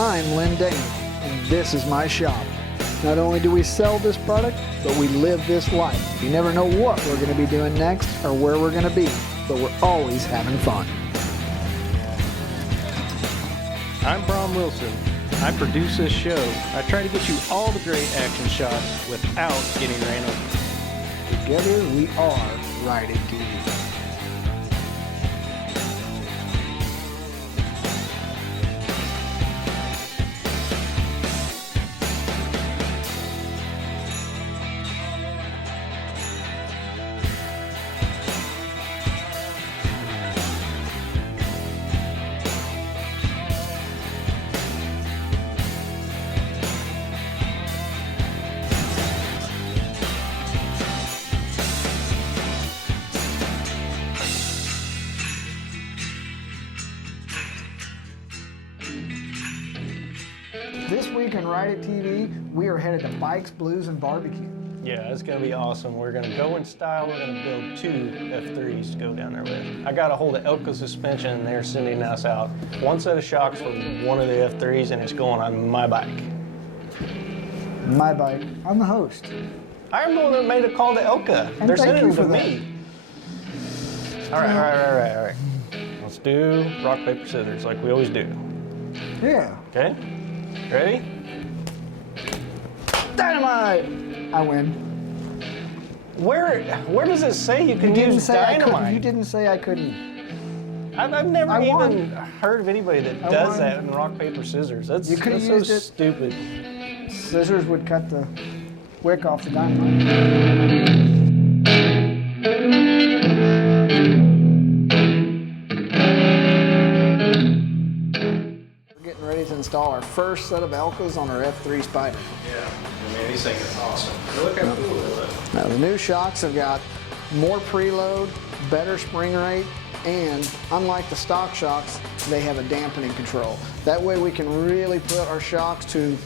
I'm Lynn Dane, and this is my shop. Not only do we sell this product, but we live this life. You never know what we're going to be doing next or where we're going to be, but we're always having fun. I'm Brom Wilson. I produce this show. I try to get you all the great action shots without getting ran over. Together we are Ryde It T.V. This week on Ryde It T.V, we are headed to Bikes, Blues and BBQ. Yeah, it's going to be awesome. We're going to go in style. We're going to build 2 F3s to go down there with. I got a hold of Elko Suspension, and they're sending us out 1 set of shocks for one of the F3s, and it's going on my bike. My bike. I'm the host. I'm the one that made a call to Elka. And they're thank sending you them for to that. me. All right. Let's do rock, paper, scissors like we always do. Yeah. Okay? Ready? Dynamite! I win. Where does it say you can use dynamite? You didn't say I couldn't. I've never I even won. heard of anybody that I does won. that in rock, paper, scissors. That's You could've so used it. stupid. Scissors would cut the wick off the dynamite. We're getting ready to install our first set of Elkas on our F3 Spyder. Yeah, I mean, these things are awesome. Look how cool they look. Now the new shocks have got more preload, better spring rate, and unlike the stock shocks, they have a dampening control. That way we can really put our shocks to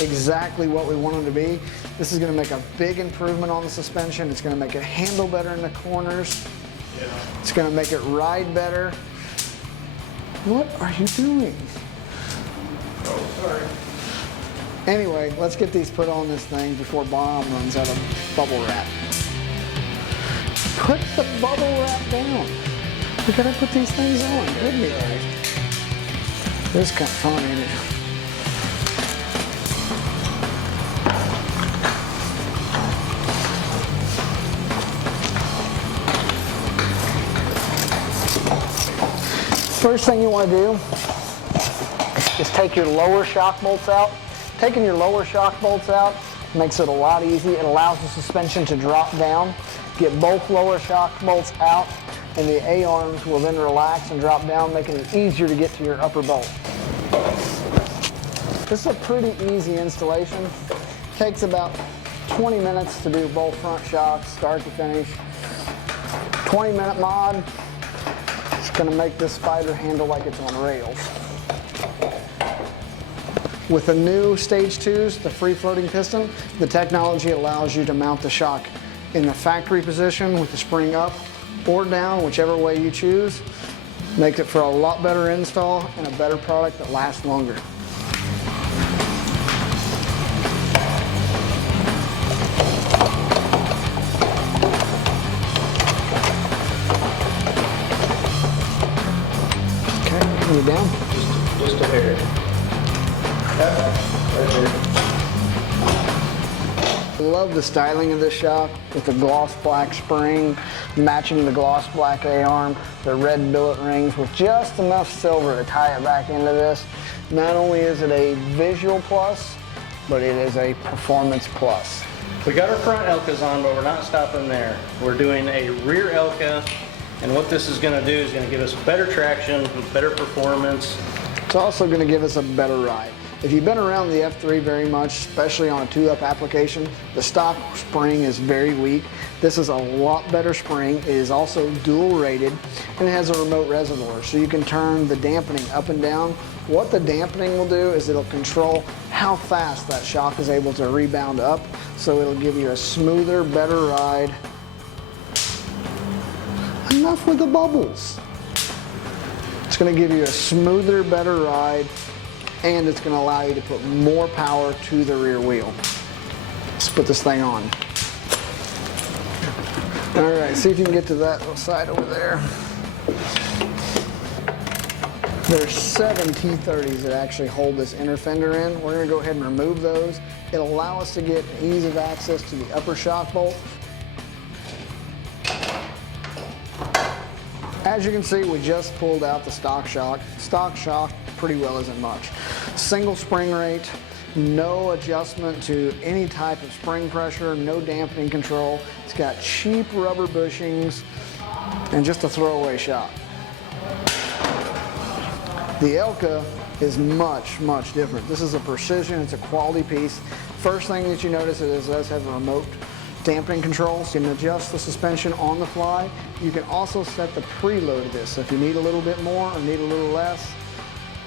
exactly what we want them to be. This is going to make a big improvement on the suspension. It's going to make it handle better in the corners. Yeah. It's going to make it ride better. What are you doing? Oh, sorry. Anyway, let's get these put on this thing before Bomb runs out of bubble wrap. Put the bubble wrap down. We gotta put these things on. Good me, guys. This is kind of fun, ain't it? First thing you want to do is take your lower shock bolts out. Taking your lower shock bolts out makes it a lot easier. It allows the suspension to drop down. Get both lower shock bolts out, and the A-arms will then relax and drop down, making it easier to get to your upper bolt. This is a pretty easy installation. Takes about 20 minutes to do both front shocks, start to finish. 20-minute mod. It's going to make this Spyder handle like it's on rails. With the new Stage 2s, the free floating piston, the technology allows you to mount the shock in the factory position with the spring up or down, whichever way you choose. Makes it for a lot better install and a better product that lasts longer. Okay, you down? Just a hair. I love the styling of this shock with the gloss black spring, matching the gloss black A-arm, the red billet rings with just enough silver to tie it back into this. Not only is it a visual plus, but it is a performance plus. We got our front Elkas on, but we're not stopping there. We're doing a rear Elka, and what this is going to do is going to give us better traction, better performance. It's also going to give us a better ride. If you've been around the F3 very much, especially on a 2-up application, the stock spring is very weak. This is a lot better spring. It is also dual rated, and it has a remote reservoir, so you can turn the dampening up and down. What the dampening will do is it'll control how fast that shock is able to rebound up, so it'll give you a smoother, better ride. Enough with the bubbles. It's going to give you a smoother, better ride, and it's going to allow you to put more power to the rear wheel. Let's put this thing on. All right, see if you can get to that side over there. There's 7 T30s that actually hold this inner fender in. We're going to go ahead and remove those. It'll allow us to get ease of access to the upper shock bolt. As you can see, we just pulled out the stock shock. Stock shock pretty well isn't much. Single spring rate, no adjustment to any type of spring pressure, no dampening control. It's got cheap rubber bushings and just a throwaway shock. The Elka is much, much different. This is a precision, it's a quality piece. First thing that you notice is it does have a remote dampening control, so you can adjust the suspension on the fly. You can also set the preload of this. So if you need a little bit more or need a little less,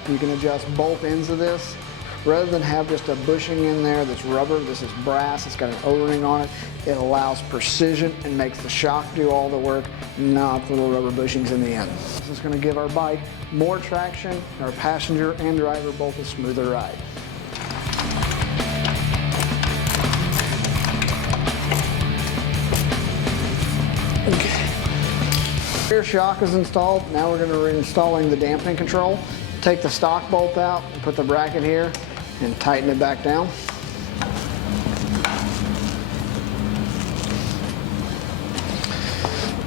you can adjust both ends of this. Rather than have just a bushing in there that's rubber, this is brass, it's got an O-ring on it. It allows precision and makes the shock do all the work, not the little rubber bushings in the end. This is going to give our bike more traction, and our passenger and driver both a smoother ride. Okay. Rear shock is installed. Now we're going to be installing the dampening control. Take the stock bolt out and put the bracket here and tighten it back down.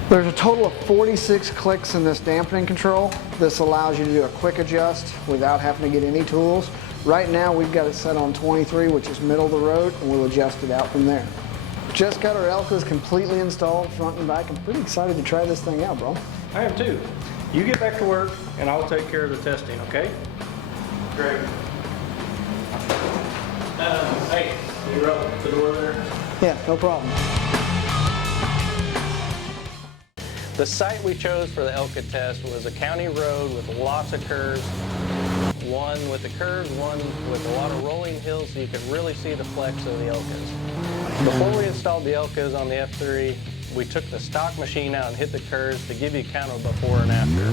There's a total of 46 clicks in this dampening control. This allows you to do a quick adjust without having to get any tools. Right now we've got it set on 23, which is middle of the road, and we'll adjust it out from there. Just got our Elkas completely installed front and back. I'm pretty excited to try this thing out, bro. I am too. You get back to work and I'll take care of the testing, okay? Great. Hey, can you roll the door there? Yeah, no problem. The site we chose for the Elka test was a county road with lots of curves. One with the curves, one with a lot of rolling hills, so you could really see the flex of the Elkas. Before we installed the Elkas on the F3, we took the stock machine out and hit the curves to give you kind of before and after.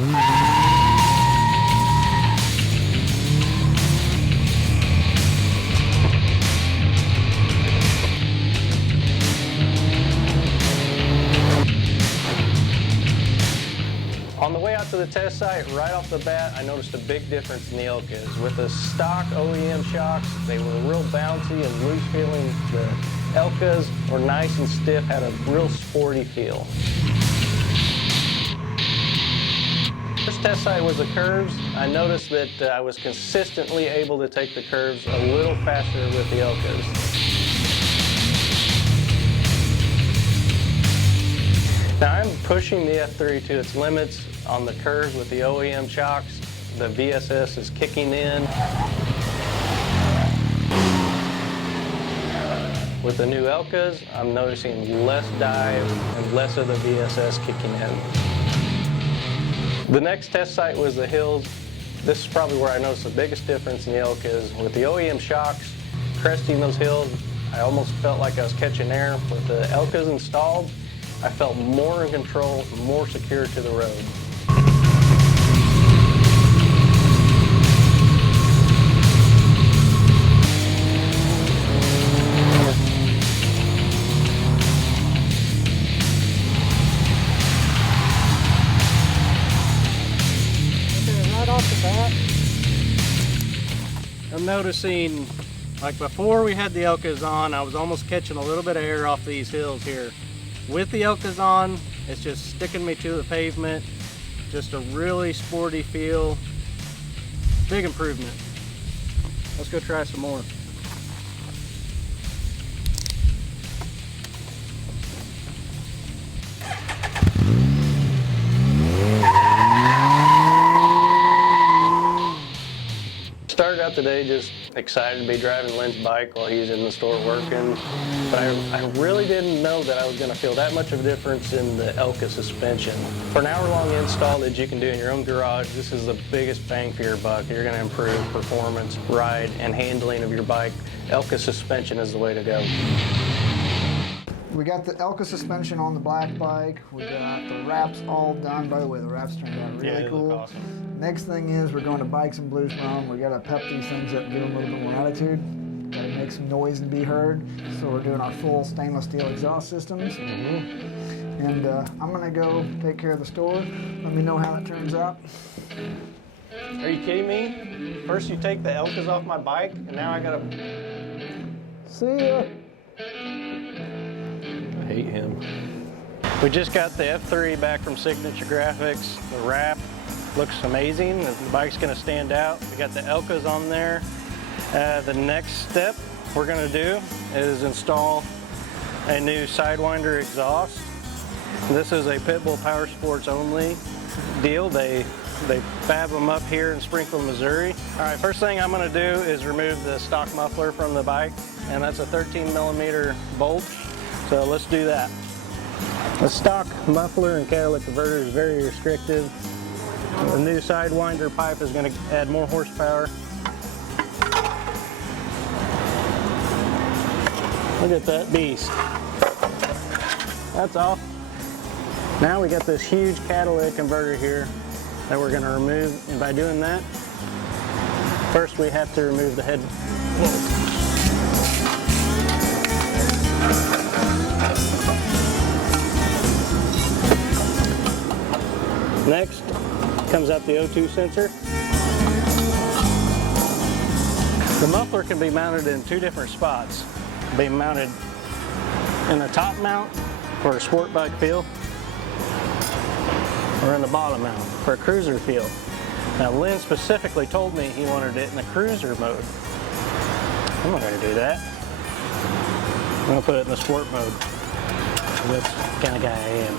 On the way out to the test site, right off the bat, I noticed a big difference in the Elkas. With the stock OEM shocks, they were real bouncy and loose feeling. The Elkas were nice and stiff, had a real sporty feel. First test site was the curves. I noticed that I was consistently able to take the curves a little faster with the Elkas. Now I'm pushing the F3 to its limits on the curves with the OEM shocks. The VSS is kicking in. With the new Elkas, I'm noticing less dive and less of the VSS kicking in. The next test site was the hills. This is probably where I noticed the biggest difference in the Elkas. With the OEM shocks, cresting those hills, I almost felt like I was catching air. With the Elkas installed, I felt more in control, more secure to the road. Right off the bat, I'm noticing, like before we had the Elkas on, I was almost catching a little bit of air off these hills here. With the Elkas on, it's just sticking me to the pavement. Just a really sporty feel. Big improvement. Let's go try some more. Started out today just excited to be driving Lynn's bike while he's in the store working. But I really didn't know that I was going to feel that much of a difference in the Elka suspension. For an hour-long install that you can do in your own garage, this is the biggest bang for your buck. You're going to improve performance, ride, and handling of your bike. Elka suspension is the way to go. We got the Elka suspension on the black bike. We got the wraps all done. By the way, the wraps turned out really cool. Look awesome. Next thing is we're going to Bikes and Blues Chrome. We got to pep these things up and give them a little bit more attitude. Got to make some noise and be heard. So we're doing our full stainless steel exhaust systems. And I'm gonna go take care of the store. Let me know how that turns out. Are you kidding me? First you take the Elkas off my bike, and now I gotta... See ya. I hate him. We just got the F3 back from Signature Graphics. The wrap looks amazing. The bike's gonna stand out. We got the Elkas on there. The next step we're gonna do is install a new Sidewinder exhaust. This is a Pitbull Powersports only deal. They fab them up here in Springfield, Missouri. All right, first thing I'm gonna do is remove the stock muffler from the bike, and that's a 13mm bolt. So let's do that. The stock muffler and catalytic converter is very restrictive. The new Sidewinder pipe is gonna add more horsepower. Look at that beast. That's all. Now we got this huge catalytic converter here that we're going to remove, and by doing that, first we have to remove the head bolt. Next comes out the O2 sensor. The muffler can be mounted in two different spots. It can be mounted in the top mount for a sport bike feel, or in the bottom mount for a cruiser feel. Now Lynn specifically told me he wanted it in the cruiser mode. I'm not going to do that. I'm going to put it in the sport mode. That's the kind of guy I am.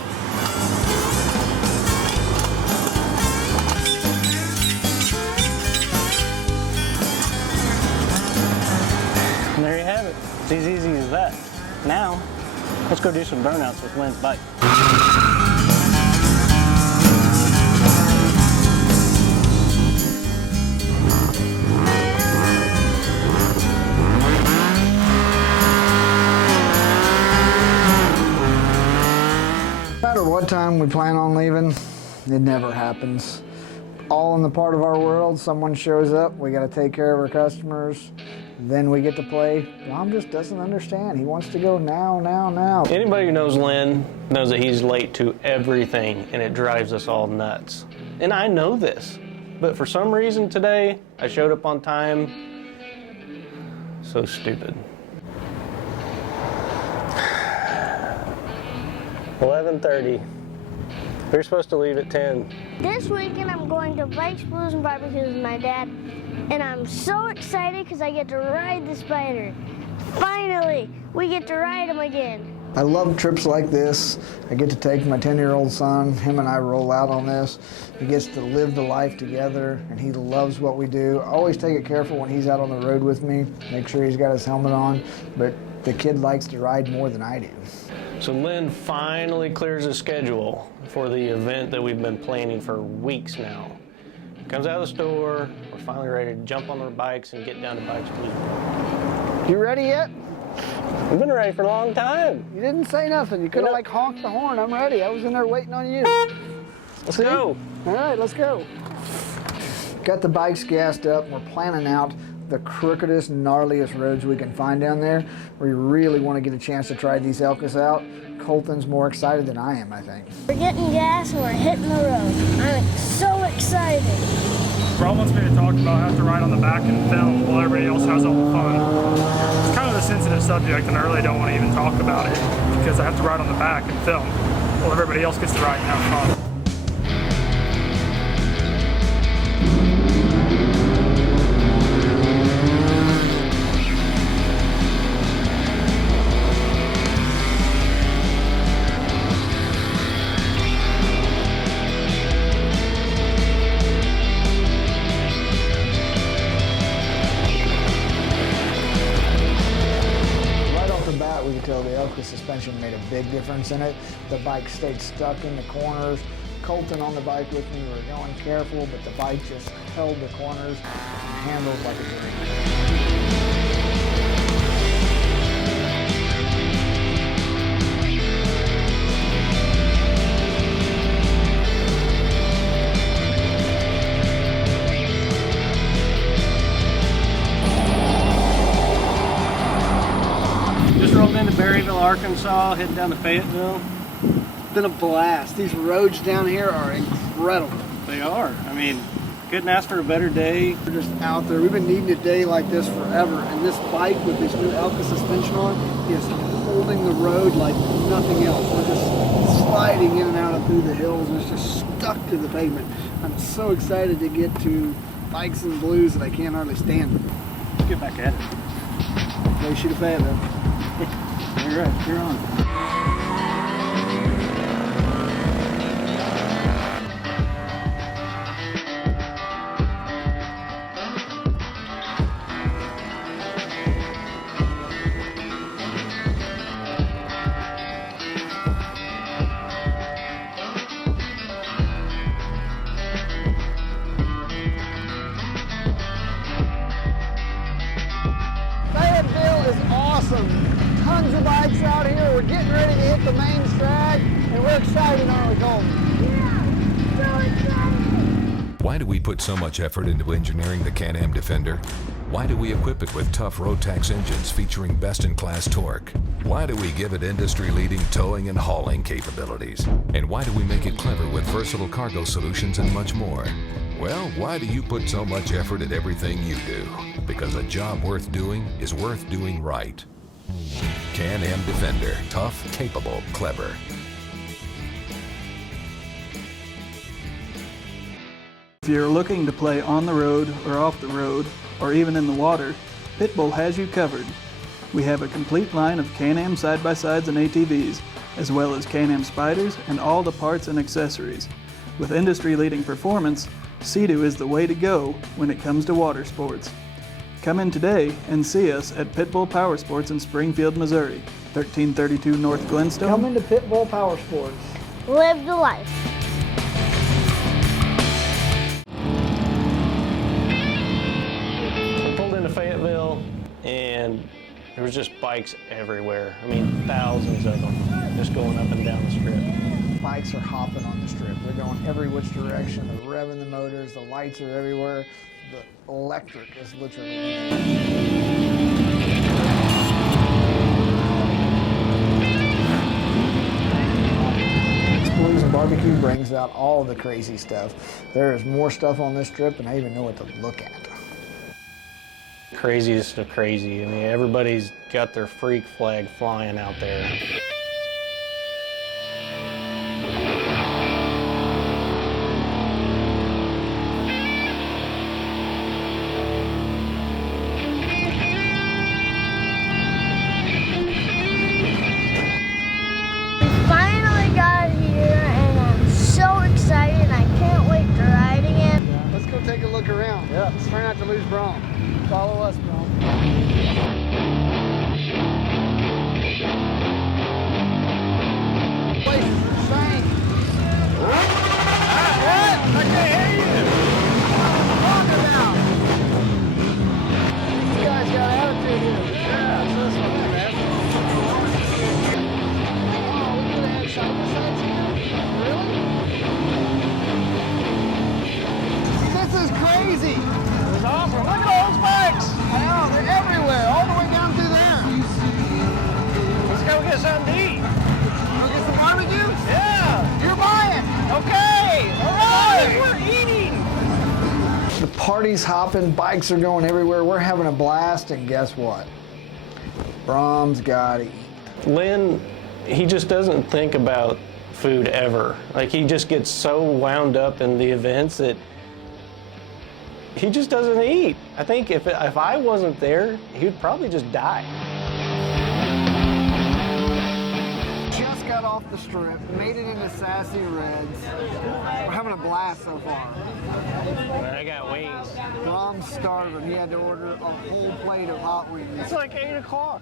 And there you have it. It's as easy as that. Now, let's go do some burnouts with Lynn's bike. No matter what time we plan on leaving, it never happens. All in the part of our world, someone shows up, we gotta take care of our customers, then we get to play. Dom just doesn't understand. He wants to go now, now, now. Anybody who knows Lynn knows that he's late to everything, and it drives us all nuts. And I know this, but for some reason today, I showed up on time. So stupid. 11:30. We were supposed to leave at 10. This weekend I'm going to Bikes, Blues and BBQ with my dad, and I'm so excited because I get to ride the Spyder. Finally, we get to ride him again. I love trips like this. I get to take my 10-year-old son, him and I roll out on this. He gets to live the life together, and he loves what we do. I always take it careful when he's out on the road with me, make sure he's got his helmet on, but the kid likes to ride more than I do. So Lynn finally clears his schedule for the event that we've been planning for weeks now. Comes out of the store, we're finally ready to jump on our bikes and get down to Bikes Blues. You ready yet? We've been ready for a long time. You didn't say nothing. You could have like honked the horn. I'm ready. I was in there waiting on you. Let's go. All right, let's go. Got the bikes gassed up. We're planning out the crookedest, gnarliest roads we can find down there. We really want to get a chance to try these Elkas out. Colton's more excited than I am, I think. We're getting gas and we're hitting the road. I'm so excited. Rob wants me to talk about how to ride on the back and film while everybody else has all the fun. It's kind of a sensitive subject and I really don't want to even talk about it because I have to ride on the back and film while everybody else gets to ride and have fun. The suspension made a big difference in it. The bike stayed stuck in the corners. Colton on the bike with me, we were going careful, but the bike just held the corners and handled like a dream. saw heading down to Fayetteville. It's been a blast. These roads down here are incredible. They are. I mean, couldn't ask for a better day. We're just out there. We've been needing a day like this forever, and this bike with this new Elka suspension on is holding the road like nothing else. We're just sliding in and out through the hills, and it's just stuck to the pavement. I'm so excited to get to Bikes and Blues that I can't hardly stand it. Let's get back at it. They shoot a Fayetteville. All right, you're on. Awesome. Tons of bikes out here. We're getting ready to hit the main drag, and we're excited, aren't we, Cole? Yeah, so excited. Why do we put so much effort into engineering the Can-Am Defender? Why do we equip it with tough Rotax engines featuring best-in-class torque? Why do we give it industry-leading towing and hauling capabilities? And why do we make it clever with versatile cargo solutions and much more? Well, why do you put so much effort at everything you do? Because a job worth doing is worth doing right. Can-Am Defender. Tough, capable, clever. If you're looking to play on the road or off the road, or even in the water, Pitbull has you covered. We have a complete line of Can-Am side-by-sides and ATVs, as well as Can-Am Spyders and all the parts and accessories. With industry-leading performance, Sea-Doo is the way to go when it comes to water sports. Come in today and see us at Pitbull Powersports in Springfield, Missouri, 1332 North Glenstone. Come into Pitbull Powersports. Live the life. We pulled into Fayetteville and there was just bikes everywhere. I mean, thousands of them just going up and down the strip. Bikes are hopping on the strip. They're going every which direction. They're revving the motors. The lights are everywhere. The electric is literally Bikes Blues and BBQ brings out all the crazy stuff. There is more stuff on this strip than I even know what to look at. Craziest of crazy. I mean, everybody's got their freak flag flying out there. Take a look around. Yeah. Let's try not to lose Brom. Follow us, Brom. Place is insane. What? I can't hear you. What are you talking about? These guys got attitude here. Yeah, that's this one, man. Oh, we could have had side-by-sides here. Really? This is crazy. It's awesome. Look at all those bikes. I know, they're everywhere, all the way down through there. Let's go get something to eat. Go get some barbecue? Yeah. You're buying. Okay. All right. We're eating. The party's hopping, bikes are going everywhere. We're having a blast, and guess what? Brom's got to eat. Lynn, he just doesn't think about food ever. Like, he just gets so wound up in the events that he just doesn't eat. I think if I wasn't there, he would probably just die. Just got off the strip, made it into Sassy Reds. We're having a blast so far. I got wings. Brom's starving. He had to order a whole plate of hot wings. It's like 8 o'clock.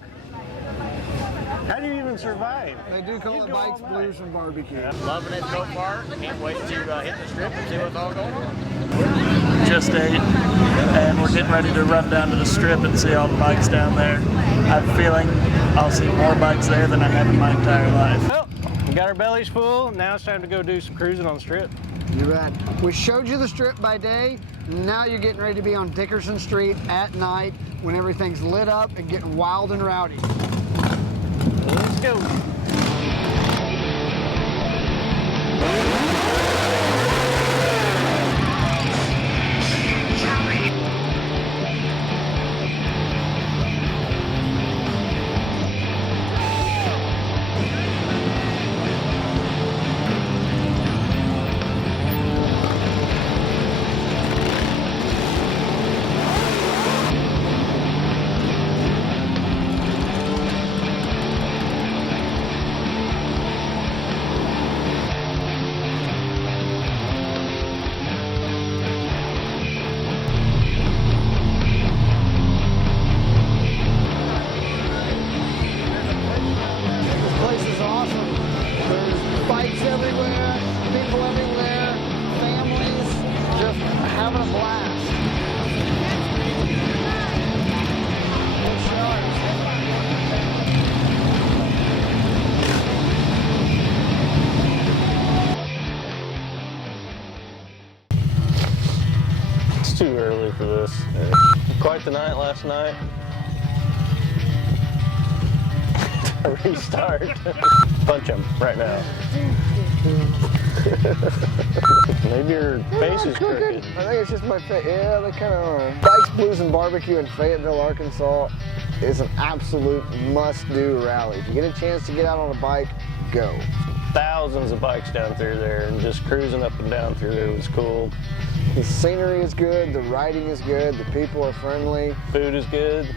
How do you even survive? They do call it Bikes Blues and BBQ. Yeah. Loving it so far. Can't wait to hit the strip and see what's all going on. Just ate, and we're getting ready to run down to the strip and see all the bikes down there. I have a feeling I'll see more bikes there than I have in my entire life. Well, we got our bellies full. Now it's time to go do some cruising on the strip. You bet. We showed you the strip by day. Now you're getting ready to be on Dickerson Street at night when everything's lit up and getting wild and rowdy. go. This place is awesome. There's bikes everywhere, people everywhere, families, just having a blast. It's too early for this. Quite the night last night. Restart. Punch him right now. Maybe your face is crooked. I think it's just my face. Yeah, they kind of are. Bikes, Blues and BBQ in Fayetteville, Arkansas is an absolute must-do rally. If you get a chance to get out on a bike, go. Thousands of bikes down through there, and just cruising up and down through there was cool. The scenery is good, the riding is good, the people are friendly. Food is good.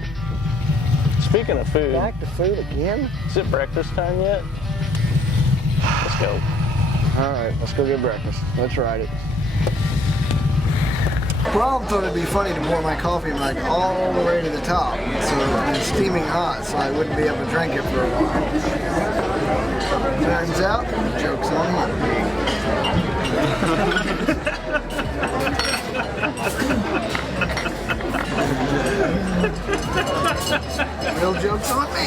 Speaking of food, Back to food again? is it breakfast time yet? Let's go. All right, let's go get breakfast. Let's ride it. Rob thought it'd be funny to pour my coffee mug all the way to the top, so it's steaming hot, so I wouldn't be able to drink it for a while. Turns out, joke's on him. Real joke's on me.